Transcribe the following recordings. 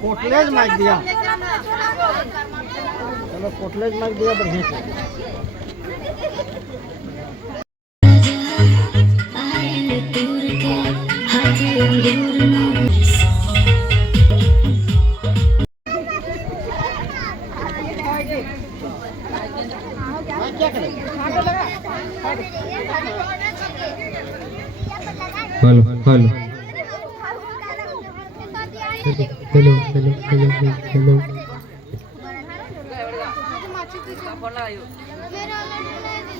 कोटलेज mic दिया, चलो कोटलेज mic दिया बढ़िया से। Hello hello hello hello hello hello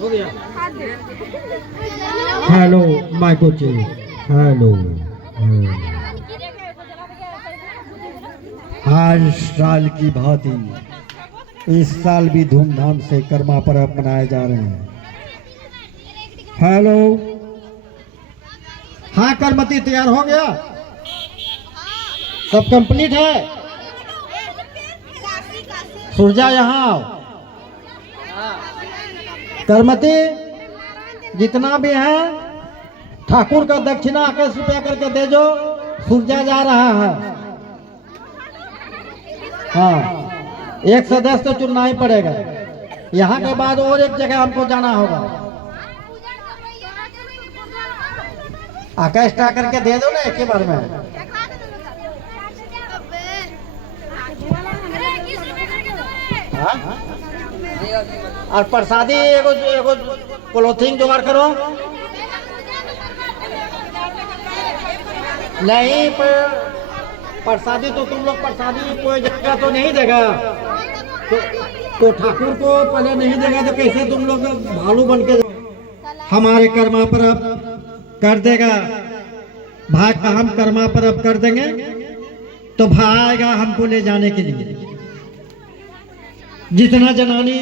हो गया। हेलो माइको चाहिए। हेलो हर साल की भांति इस साल भी धूमधाम से कर्मा पर्व मनाए जा रहे हैं। हेलो, हाँ करमती तैयार हो गया? सब कंप्लीट है? सुरजा यहाँ आओ। करमती जितना भी है ठाकुर का दक्षिणा 21 रुपया करके दे जो, सुरजा जा रहा है। हाँ, एक सदस्य तो चुनना ही पड़ेगा। यहाँ के बाद और एक जगह हमको जाना होगा। आकाश करके दे दो ना एक ही बार में। हाँ? और प्रसादी एगो एगो पोलोथीन जुगाड़ करो। नहीं प्रसादी तो तुम लोग प्रसादी कोई जगह तो नहीं देगा, तो ठाकुर को पहले नहीं देगा तो कैसे तुम लोग भालू बन के हमारे कर्मा पर्व कर देगा। भाई का हम कर्मा पर्व कर देंगे तो भाई आएगा हमको ले जाने के लिए। जितना जनानी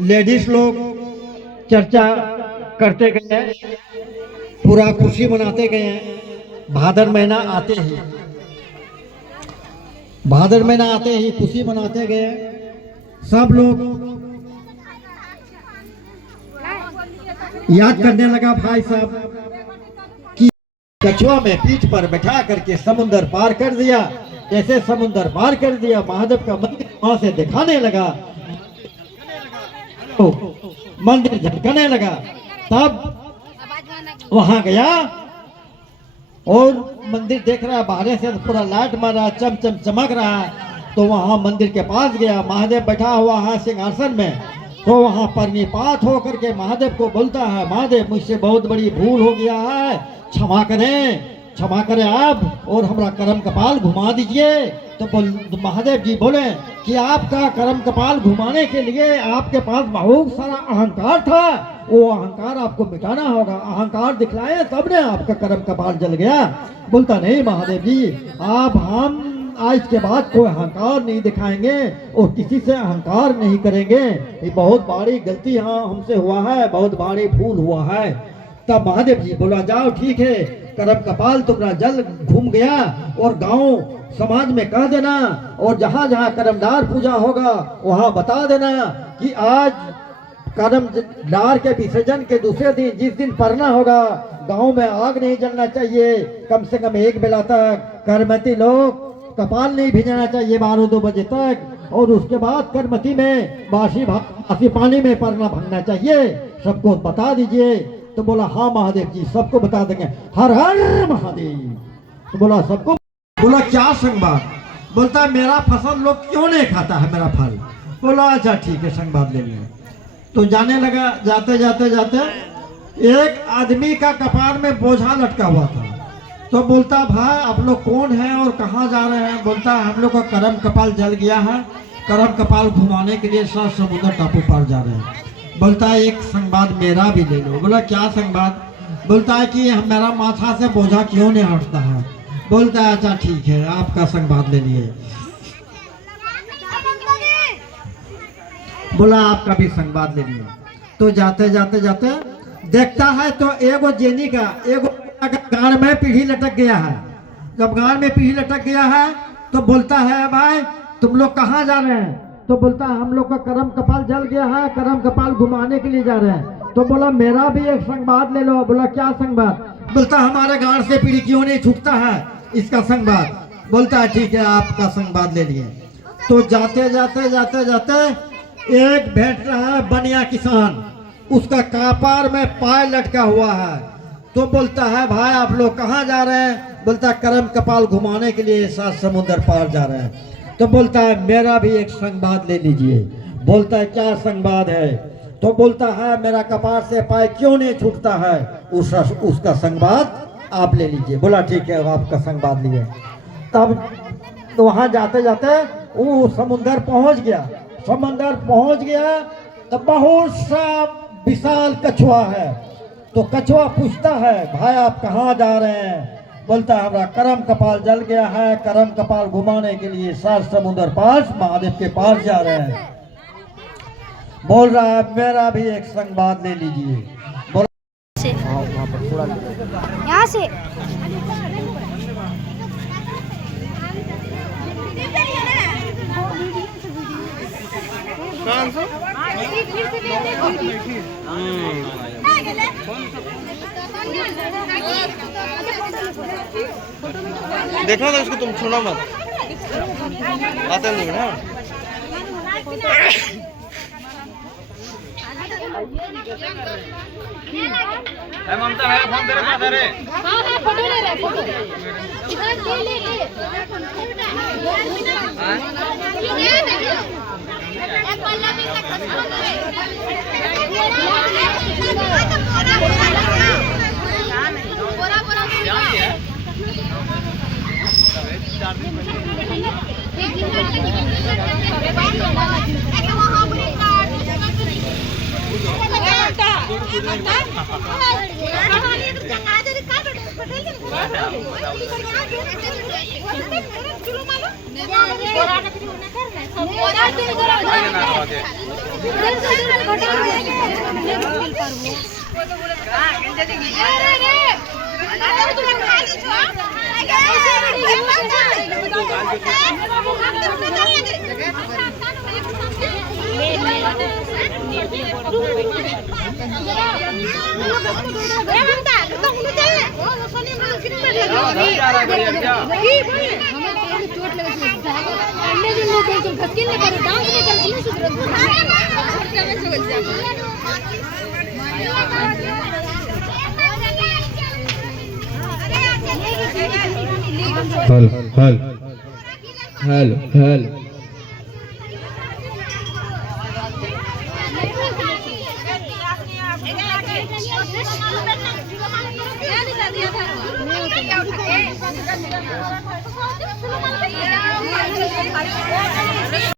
लेडीज लोग चर्चा करते गए, पूरा खुशी मनाते गए। भादर महीना आते ही, भादर महीना आते ही खुशी मनाते गए सब लोग। याद करने लगा भाई साहब कि कछुआ में पीठ पर बैठा करके समुंदर पार कर दिया। ऐसे समुंदर पार कर दिया, महादेव का मंदिर वहां से दिखाने लगा, तो मंदिर झटकने लगा। तब वहां गया और मंदिर देख रहा है, बाहर से पूरा लाइट मार रहा, चम चम चमक रहा है। तो वहां मंदिर के पास गया, महादेव बैठा हुआ है सिंहासन में। तो वहां पर निपात होकर के महादेव को बोलता है, महादेव मुझसे बहुत बड़ी भूल हो गया है, क्षमा करें, क्षमा करें आप, और हमारा करम कपाल घुमा दीजिए। तो महादेव जी बोले कि आपका करम कपाल घुमाने के लिए आपके पास बहुत सारा अहंकार था, वो अहंकार आपको मिटाना होगा। अहंकार दिखलाए तब ने आपका करम कपाल जल गया। बोलता नहीं महादेव जी, आप हम आज के बाद कोई अहंकार नहीं दिखाएंगे और किसी से अहंकार नहीं करेंगे। ये बहुत बड़ी गलती यहाँ हमसे हुआ है, बहुत बड़ी भूल हुआ है। तब महादेव जी बोला जाओ ठीक है, करम कपाल तुम्हारा जल घूम गया और गांव समाज में कह देना, और जहाँ जहाँ करमदार पूजा होगा वहाँ बता देना कि आज करमदार के विसर्जन के दूसरे दिन, जिस दिन परना होगा, गांव में आग नहीं जलना चाहिए कम से कम 1 बेला तक। करमती लोग कपाल नहीं भिजाना चाहिए 12-2 बजे तक, और उसके बाद करमती में बासी पानी में परना भंगना चाहिए। सबको बता दीजिए। तो बोला हाँ महादेव जी सबको बता देंगे। हर हर महादेव। तो बोला सबको। बोला क्या संवाद? बोलता मेरा फसल लोग क्यों नहीं खाता है मेरा फल। बोला अच्छा ठीक है संवाद ले लिया। तो जाने लगा, जाते जाते जाते एक आदमी का कपार में बोझा लटका हुआ था। तो बोलता भाई आप लोग कौन हैं और कहाँ जा रहे हैं? बोलता हम लोग का करम कपाल जल गया है, करम कपाल घुमाने के लिए सब समुद्र टापू पार जा रहे हैं। बोलता है एक संवाद मेरा भी ले लो। बोला क्या संवाद? बोलता है कि मेरा माथा से बोझा क्यों नहीं हटता है। बोलता है अच्छा ठीक है आपका संवाद ले लिए। बोला आपका भी संवाद ले लिया। तो जाते जाते जाते देखता है तो एगो जेनी का एगो गाड़ में पीढ़ी लटक गया है। जब गाड़ में पीढ़ी लटक गया है तो बोलता है भाई तुम लोग कहाँ जा रहे हैं? तो बोलता है हम लोग का करम कपाल जल गया है, करम कपाल घुमाने के लिए जा रहे हैं। तो बोला मेरा भी एक संवाद ले लो। बोला क्या संवाद? बोलता हमारे गांड से पीढ़ी क्यों नहीं छूटता है, इसका संवाद। बोलता है ठीक है, आपका संवाद ले लिए। तो जाते जाते जाते जाते एक भेंट रहा है बनिया किसान, उसका कापार में पाय लटका हुआ है। तो बोलता है भाई आप लोग कहाँ जा रहे हैं? बोलता है करम कपाल घुमाने के लिए 7 समुद्र पार जा रहे हैं। तो बोलता है मेरा भी एक संवाद ले लीजिए। बोलता है क्या संवाद है? तो बोलता है मेरा कपार से पाय क्यों नहीं छूटता है, उसका संवाद आप ले लीजिए। बोला ठीक है, आपका संवाद लिए। तब तो वहां जाते जाते वो समुद्र पहुंच गया। समुद्र पहुंच गया तो बहुत सा विशाल कछुआ है। तो कछुआ पूछता है भाई आप कहाँ जा रहे हैं? बोलता है हमारा करम कपाल जल गया है, करम कपाल घुमाने के लिए 7 समुद्र पास महादेव के पास जा रहे हैं। बोल रहा है मेरा भी एक संवाद ले लीजिए। बोल यहाँ से देखना था उसको, तुम छोड़ना मत, आते नहीं ना। ममता है फोन तेरे पास? अरे हाँ फोटो ले रहे, फोटो ले हेलो हेलो हेलो हेलो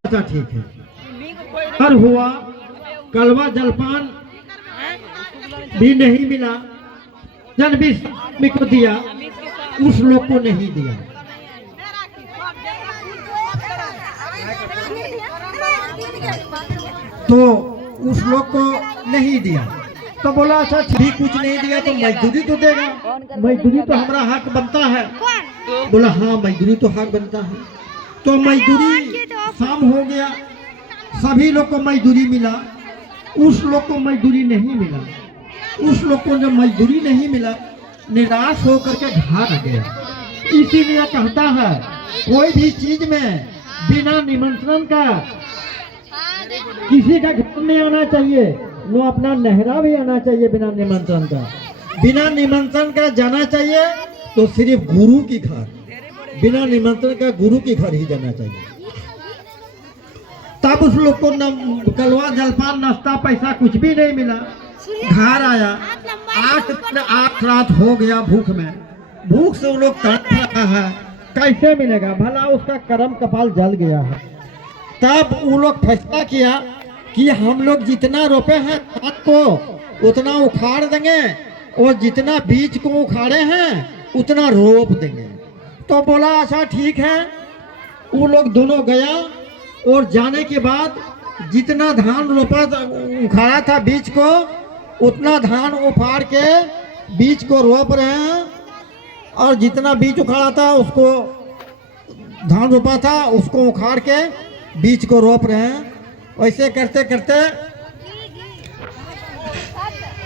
अच्छा ठीक है। पर हुआ कलवा जलपान भी नहीं मिला। जन भी स्वामी को दिया, उस लोग को नहीं दिया। तो उस लोग को नहीं दिया। तो बोला अच्छा भी कुछ नहीं दिया तो मजदूरी तो देगा, मजदूरी तो हमारा हक बनता है। बोला हाँ मजदूरी तो हक बनता है। तो मजदूरी शाम हो गया, सभी लोग को मजदूरी मिला, उस लोग को मजदूरी नहीं मिला। उस लोग को जब मजदूरी नहीं मिला, निराश होकर के घर आ गया। इसीलिए कहता है कोई भी चीज में बिना निमंत्रण का किसी का घर नहीं आना चाहिए, नो अपना नहरा भी आना चाहिए बिना निमंत्रण का। बिना निमंत्रण का जाना चाहिए तो सिर्फ गुरु की घर, बिना निमंत्रण का गुरु के घर ही जाना चाहिए। तब उस लोग को कलवा जलपान नाश्ता पैसा कुछ भी नहीं मिला। घर आया, 8 रात हो गया भूख में, भूख से वो लोग तड़प रहा है, कैसे मिलेगा? भला उसका करम कपाल जल गया है। तब वो लोग फैसला किया कि हम लोग जितना रोपे हैं खाद को उतना उखाड़ देंगे, और जितना बीज को उखाड़े हैं उतना रोप देंगे। तो बोला अच्छा ठीक है। वो लोग दोनों गया, और जाने के बाद जितना धान रोपा उखाड़ा था बीज को, उतना धान उखाड़ के बीज को रोप रहे हैं, और जितना बीज उखाड़ा था उसको धान रोपा था उसको उखाड़ के बीज को रोप रहे हैं। ऐसे करते करते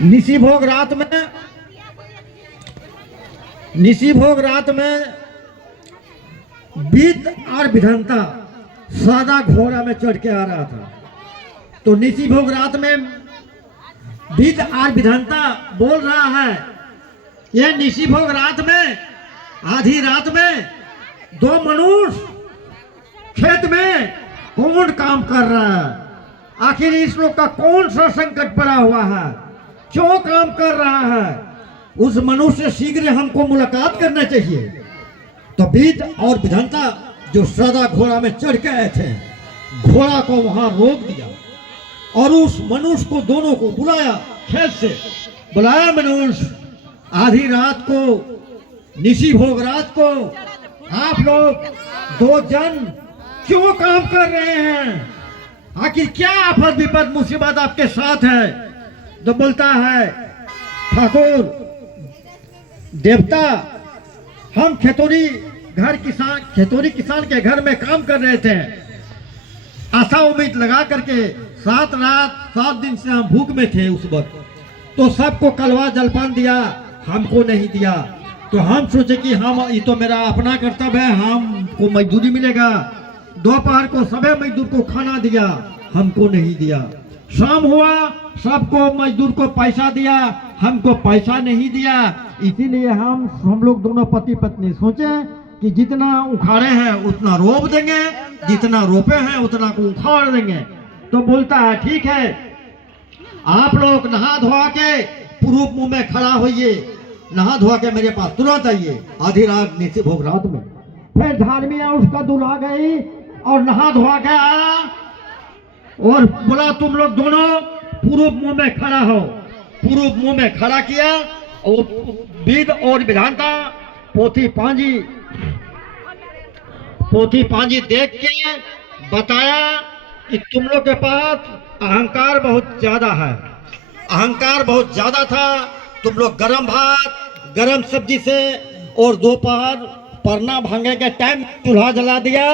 निशी भोग रात में बीत और विधंता सादा घोड़ा में चढ़ के आ रहा था। तो निशी भोग रात में बीत और विधंता बोल रहा है, ये निशी भोग रात में आधी रात में दो मनुष्य खेत में कौन काम कर रहा है, आखिर इस लोग का कौन सा संकट पड़ा हुआ है, क्यों काम कर रहा है, उस मनुष्य से शीघ्र हमको मुलाकात करना चाहिए। तो बीत और विधंता जो सदा घोड़ा में चढ़ के आए थे, घोड़ा को वहां रोक दिया और उस मनुष्य को दोनों को बुलाया, खेत से बुलाया। मनुष्य, आधी रात को, निशी भोग रात को आप लोग दो जन क्यों काम कर रहे हैं, आखिर क्या आफत विपद मुसीबत आपके साथ है? तो बोलता है, ठाकुर देवता, हम खेतोरी किसान के घर में काम कर रहे थे, आशा उम्मीद लगा करके 7 दिन से हम भूख में थे उस वक्त। तो सबको कलवा जलपान दिया, हमको नहीं दिया। तो हम सोचे कि हम, ये तो मेरा अपना कर्तव्य है, हमको मजदूरी मिलेगा। दोपहर को सभी मजदूर को खाना दिया, हमको नहीं दिया। शाम हुआ, सबको मजदूर को पैसा दिया, हमको पैसा नहीं दिया। इसीलिए हम लोग दोनों पति पत्नी सोचे कि जितना उखाड़े हैं उतना रोप देंगे, जितना रोपे हैं उतना को उखाड़ देंगे। तो बोलता है, ठीक है, आप लोग नहा धोआ के पूर्व मुंह में खड़ा होइए, नहा धोआ के मेरे पास तुरंत आइए। आधी रात निशी भोग रात में फिर धार्मिया उसका दूल्हा गई और नहा धोआ के आया और बोला, तुम लोग दोनों पूर्व मुंह में खड़ा हो। पूर्व मुंह में खड़ा किया और वेद और विधानता पोथी पांजी देख के बताया कि तुम लोग के पास अहंकार बहुत ज्यादा है। अहंकार बहुत ज्यादा था। तुम लोग गरम भात गरम सब्जी से और दोपहर परना भांगे के टाइम चूल्हा जला दिया,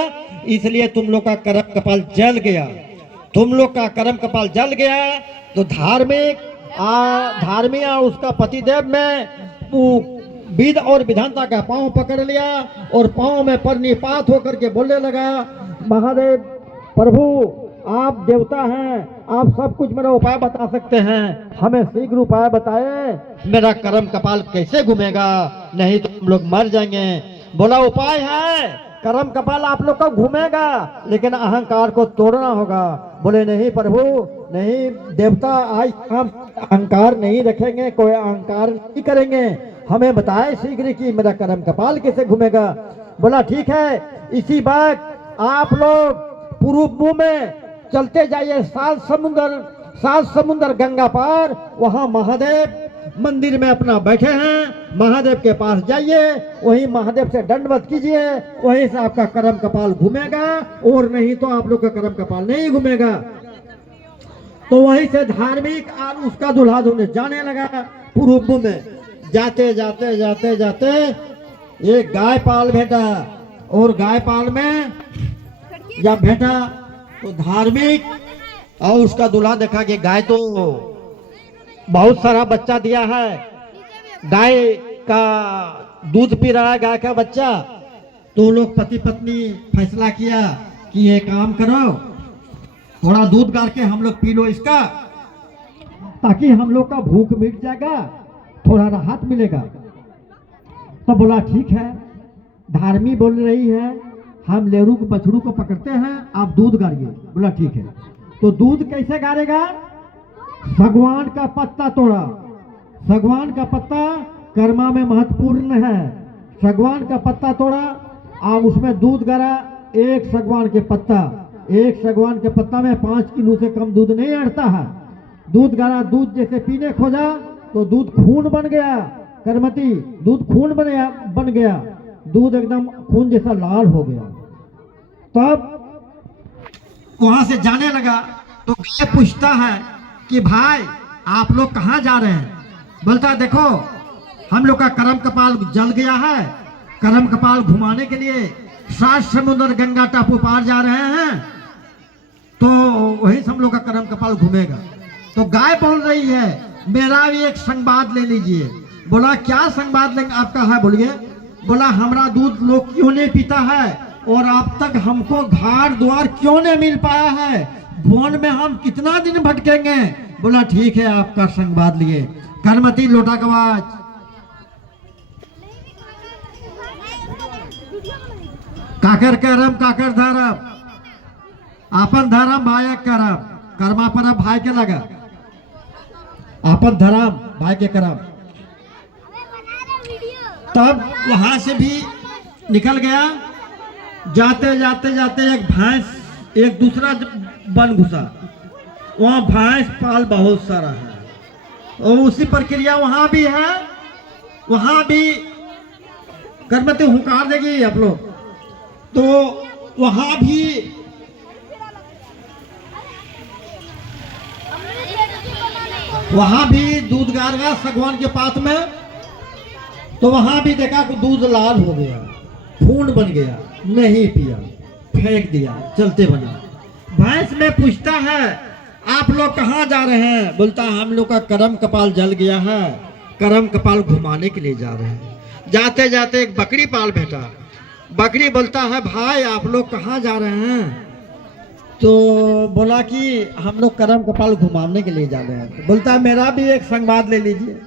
इसलिए तुम लोग का कर्म कपाल जल गया। तुम लोग का कर्म कपाल जल गया। तो धार्मिक उसका पतिदेव में विद और विधानता का पांव पकड़ लिया और पांव में परनिपात होकर के बोलने लगा, महादेव प्रभु, आप देवता हैं, आप सब कुछ मेरा उपाय बता सकते हैं, हमें शीघ्र उपाय बताए, मेरा कर्म कपाल कैसे घूमेगा, नहीं तो हम लोग मर जाएंगे। बोला, उपाय है, कर्म कपाल आप लोग का घूमेगा, लेकिन अहंकार को तोड़ना होगा। बोले, नहीं प्रभु, नहीं देवता, आज हम अहंकार नहीं रखेंगे, कोई अहंकार नहीं करेंगे, हमें बताए शीघ्र कि मेरा कर्म कपाल कैसे घूमेगा। बोला, ठीक है, इसी बात आप लोग पूर्व मुंह में चलते जाइए, 7 समुंदर गंगा पार, वहां महादेव मंदिर में अपना बैठे हैं, महादेव के पास जाइए, वहीं महादेव से दंडवत कीजिए, वहीं से आपका कर्म कपाल घूमेगा, और नहीं तो आप लोग का कर्म कपाल नहीं घूमेगा। तो वहीं से धार्मिक और उसका दूल्हा धोने जाने लगा। पूर्व मुंह में जाते जाते एक गाय पाल भेटा, और गाय पाल में जब भेटा तो धार्मिक और उसका दूल्हा देखा कि गाय तो बहुत सारा बच्चा दिया है, गाय का दूध पी रहा है गाय का बच्चा। तो लोग पति पत्नी फैसला किया कि ये काम करो, थोड़ा दूध गाड़ के हम लोग पी लो इसका, ताकि हम लोग का भूख मिट जाएगा, थोड़ा राहत मिलेगा। तो बोला, ठीक है, धार्मी बोल रही है, हम लेरू को बछड़ू को पकड़ते हैं, आप दूध गाड़िए। बोला, ठीक है। तो दूध कैसे गाड़ेगा? सागवान का पत्ता तोड़ा। सागवान का पत्ता कर्मा में महत्वपूर्ण है। सागवान का पत्ता तोड़ा और उसमें दूध गाड़ा। एक सागवान के पत्ता में 5 किलो से कम दूध नहीं अड़ता है। दूध गाड़ा, दूध जैसे पीने खोजा तो दूध खून बन गया। करमती, दूध खून बन गया, दूध एकदम खून जैसा लाल हो गया। तब वहां से जाने लगा तो गाय पूछता है कि भाई, आप लोग कहाँ जा रहे हैं? बोलता, देखो, हम लोग का कर्म कपाल जल गया है, कर्म कपाल घुमाने के लिए 7 समुद्र गंगा टापू पार जा रहे हैं, तो वही से हम लोग का कर्म कपाल घूमेगा। तो गाय बोल रही है मेरा भी एक संवाद ले लीजिए। बोला क्या संवाद लेंगे आपका है, बोलिए। बोला हमारा दूध लोग क्यों नहीं पीता है और अब तक हमको घर द्वार क्यों नहीं मिल पाया है, वन में हम कितना दिन भटकेंगे। बोला ठीक है आपका संवाद लिए। करमती लोटा कवाज। काकर करम काकर धरम, आपन धर्म भाई करम, कर्मा पर भाई के लगा, आपन धर्म भाई के करम। तब वहां से भी निकल गया। जाते जाते जाते एक भैंस एक दूसरा बन घुसा। वहाँ भैंस पाल बहुत सारा है और उसी प्रक्रिया वहां भी है। वहां भी करमती हुंकार देगी आप लोग। तो वहां भी दूध गार गया सगवान के पास में। तो वहां भी देखा कि दूध लाल हो गया, खून बन गया, नहीं पिया, फेंक दिया, चलते बना। भैंस में पूछता है आप लोग कहाँ जा रहे हैं। बोलता हम लोग का करम कपाल जल गया है, करम कपाल घुमाने के लिए जा रहे हैं। जाते जाते एक बकरी पाल बैठा। बकरी बोलता है भाई आप लोग कहाँ जा रहे हैं। तो बोला कि हम लोग करम कपाल घुमाने के लिए जा रहे हैं। बोलता मेरा भी एक संवाद ले लीजिए।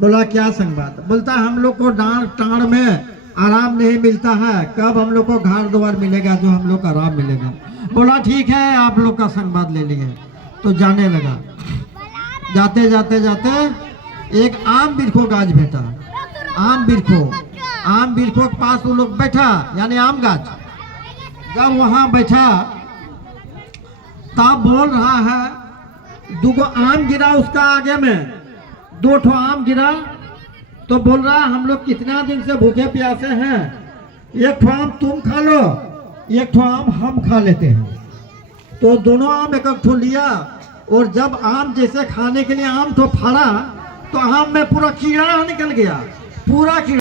बोला क्या संवाद। बोलता हम लोग को डांड टांड में आराम नहीं मिलता है, कब हम लोग को घर द्वार मिलेगा जो हम लोग को आराम मिलेगा। बोला ठीक है आप लोग का संवाद ले लिए। तो जाने लगा। जाते जाते जाते एक आम बिरखो गाछ भेटा। आम बिरखो के पास वो लोग बैठा, यानी आम गाछ। जब वहां बैठा तब बोल रहा है, दो आम गिरा उसका आगे में, 2 ठो आम गिरा। तो बोल रहा हम लोग कितना दिन से भूखे प्यासे हैं, एक ठो आम तुम खा लो, एक ठो आम हम खा लेते हैं। तो दोनों आम एक ठो लिया और जब आम जैसे खाने के लिए आम तो फाड़ा तो आम में पूरा कीड़ा निकल गया, पूरा कीड़ा।